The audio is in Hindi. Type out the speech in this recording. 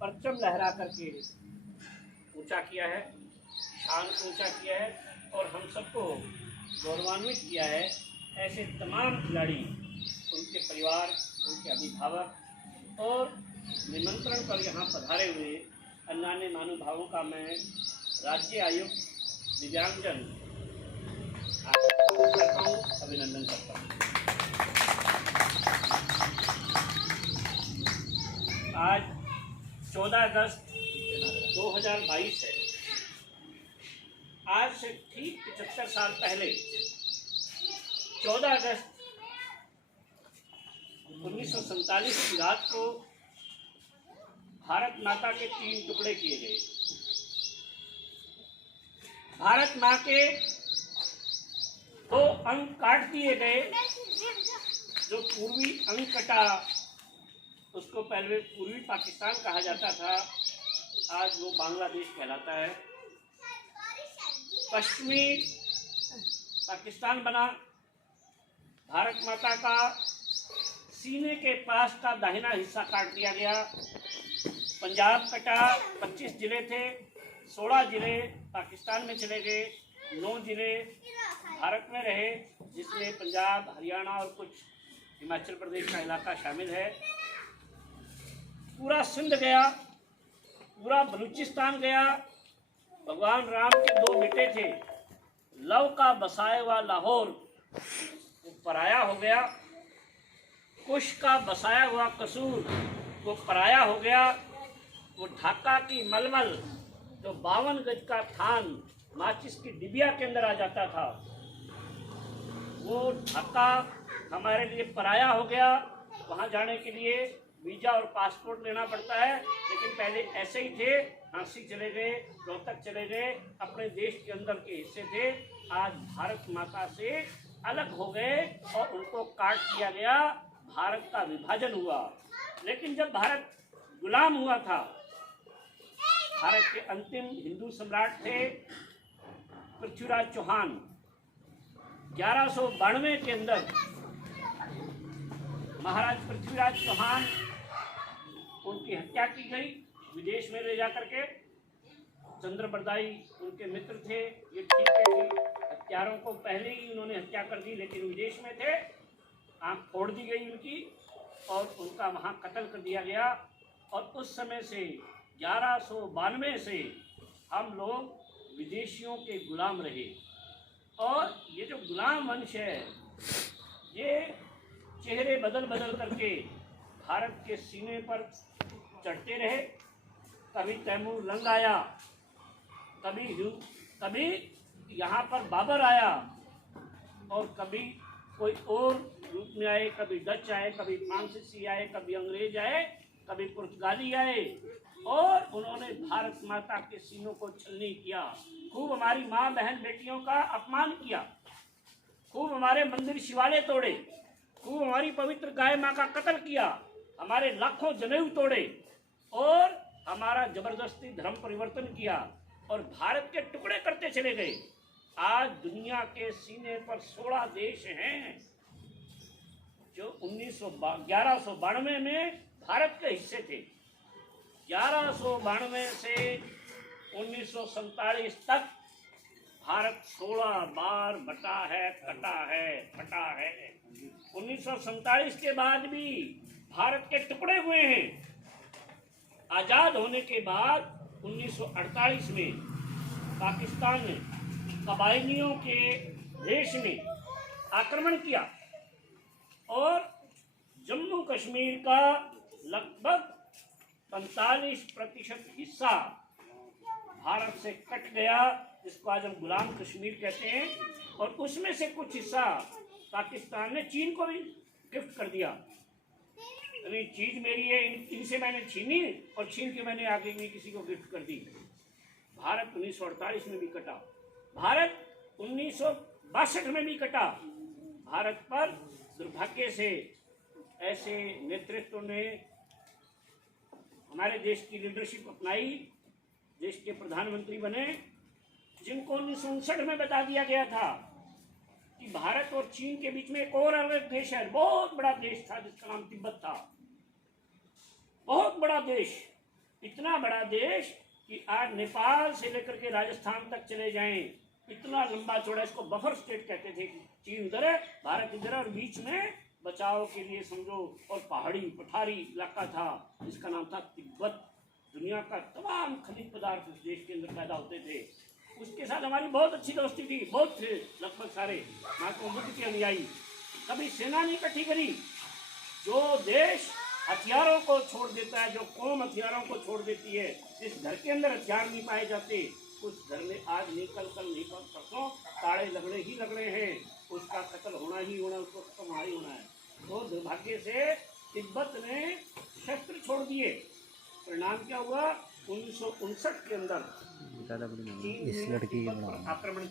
परचम लहरा करके ऊंचा किया है, शान को ऊंचा किया है और हम सबको गौरवान्वित किया है। ऐसे तमाम खिलाड़ी, उनके परिवार, उनके अभिभावक और निमंत्रण पर यहाँ पधारे हुए अन्य महानुभावों का मैं राज्य आयुक्त दिव्यांगजन करता हूँ, अभिनंदन करता हूँ। आज 14 अगस्त 2022 है। आज से ठीक 75 साल पहले 14 अगस्त 1947 की रात को भारत माता के 3 टुकड़े किए गए। भारत माँ के 2 अंग काट दिए गए। जो पूर्वी अंग कटा, उसको पहले पूर्वी पाकिस्तान कहा जाता था, आज वो बांग्लादेश कहलाता है। पश्चिमी पाकिस्तान बना। भारत माता का सीने के पास का दाहिना हिस्सा काट दिया गया। पंजाब कटा, 25 जिले थे, 16 जिले पाकिस्तान में चले गए, 9 जिले भारत में रहे, जिसमें पंजाब, हरियाणा और कुछ हिमाचल प्रदेश का इलाका शामिल है। पूरा सिंध गया, पूरा बलूचिस्तान गया। भगवान राम के 2 बेटे थे, लव का बसाया हुआ लाहौर वो पराया हो गया, कुश का बसाया हुआ कसूर वो पराया हो गया। वो ढाका की मलमल जो 52 गज का थान माचिस की डिबिया के अंदर आ जाता था, वो ढाका हमारे लिए पराया हो गया। वहाँ जाने के लिए वीज़ा और पासपोर्ट लेना पड़ता है, लेकिन पहले ऐसे ही थे। झांसी चले गए, रोहतक चले गए, अपने देश के अंदर के हिस्से थे। आज भारत माता से अलग हो गए और उनको काट दिया गया, भारत का विभाजन हुआ। लेकिन जब भारत गुलाम हुआ था, भारत के अंतिम हिंदू सम्राट थे पृथ्वीराज चौहान। 1192 के अंदर महाराज पृथ्वीराज चौहान, उनकी हत्या की गई विदेश में ले जाकर के। चंद्रबरदाई उनके मित्र थे। ये ठीक है कि हत्यारों को पहले ही उन्होंने हत्या कर दी, लेकिन विदेश में थे। आंख फोड़ दी गई उनकी और उनका वहाँ कत्ल कर दिया गया। और उस समय से 1192 से हम लोग विदेशियों के गुलाम रहे। और ये जो गुलाम वंश है, ये चेहरे बदल बदल करके भारत के सीने पर चढ़ते रहे। कभी तैमूर लंग आया, कभी यहाँ पर बाबर आया, और कभी कोई और रूप में आए। कभी डच आए, कभी फ्रांसीसी आए, कभी अंग्रेज आए, कभी पुर्तगाली आए, और उन्होंने भारत माता के सीनों को छलनी किया। खूब हमारी माँ बहन बेटियों का अपमान किया, खूब हमारे मंदिर शिवालय तोड़े, खूब हमारी पवित्र गाय माँ का कत्ल किया, हमारे लाखों जनेऊ तोड़े और हमारा जबरदस्ती धर्म परिवर्तन किया और भारत के टुकड़े करते चले गए। आज दुनिया के सीने पर 16 देश हैं जो 1192 में भारत के हिस्से थे। 1192 से 1947 तक भारत 16 बार बटा है, कटा है, फटा है। 1947 के बाद भी भारत के टुकड़े हुए हैं। आज़ाद होने के बाद 1948 में पाकिस्तान ने कबायलियों के देश में आक्रमण किया और जम्मू कश्मीर का लगभग 45% हिस्सा भारत से कट गया, जिसको आज हम गुलाम कश्मीर कहते हैं। और उसमें से कुछ हिस्सा पाकिस्तान ने चीन को भी गिफ्ट कर दिया। अभी चीज़ मेरी है, इनसे मैंने छीनी और छीन के मैंने आगे भी किसी को गिफ्ट कर दी। भारत 1948 में भी कटा, भारत 1962 में भी कटा। भारत पर दुर्भाग्य से ऐसे नेतृत्व ने हमारे देश की लीडरशिप अपनाई, देश के प्रधानमंत्री बने, जिनको 1959 में बता दिया गया था कि भारत और चीन के बीच में एक और अलग देश है। बहुत बड़ा देश था जिसका नाम तिब्बत था, बहुत बड़ा देश। इतना बड़ा देश कि आज नेपाल से लेकर के राजस्थान तक चले जाएं, इतना लंबा चौड़ा, इसको बफर स्टेट कहते थे। चीन उधर है, भारत इधर है, और बीच में बचाव के लिए समझो और पहाड़ी पठारी इलाका था, जिसका नाम था तिब्बत। दुनिया का तमाम खनिज पदार्थ उस देश के अंदर पैदा होते थे। उसके साथ हमारी बहुत अच्छी दोस्ती थी, बहुत थे, लगभग सारे महात्मा बुद्ध के अनुयायी। कभी सेना नहीं इकट्ठी करी। जो देश हथियारों को छोड़ देता है, जो कौम हथियारों को छोड़ देती है, जिस घर के अंदर हथियार नहीं पाए जाते, उस घर में आज नहीं, कल नहीं, परसों ताड़े लगने ही लगने हैं, उसका कत्ल होना ही होना, उसको खत्म होना ही होना है। तो दुर्भाग्य से तिब्बत ने शस्त्र छोड़ दिए। परिणाम क्या हुआ? 1959 के अंदर इस लड़की आक्रमण किया।